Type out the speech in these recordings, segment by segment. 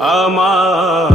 আমার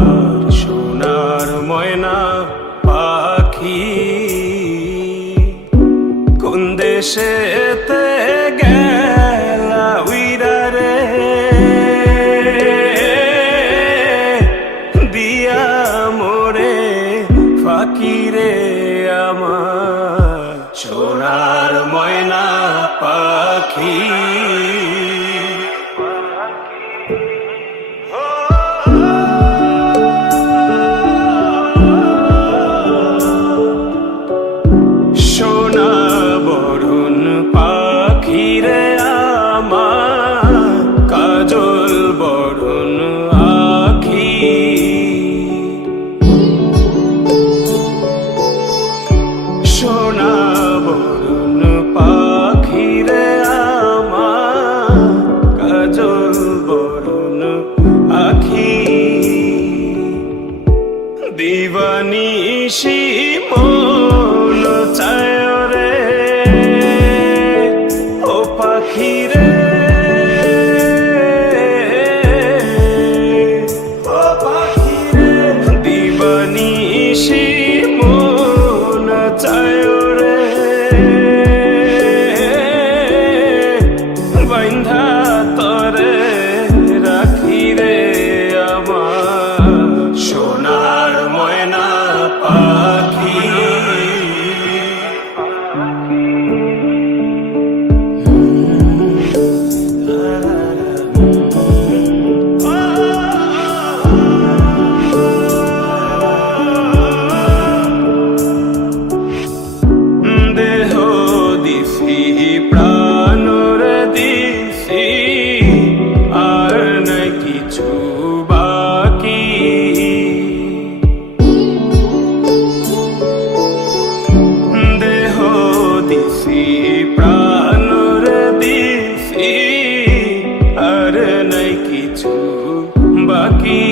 দিবানিশি মন চায় রে। বাইন্ধা কিছু বাকি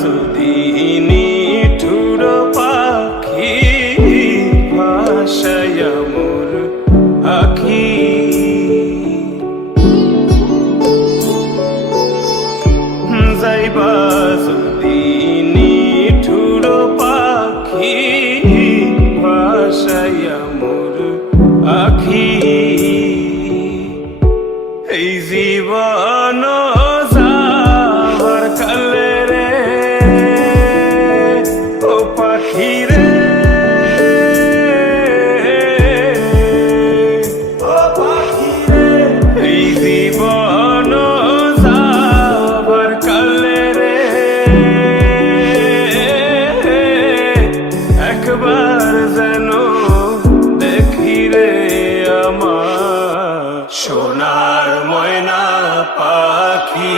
সুদিনী পাখি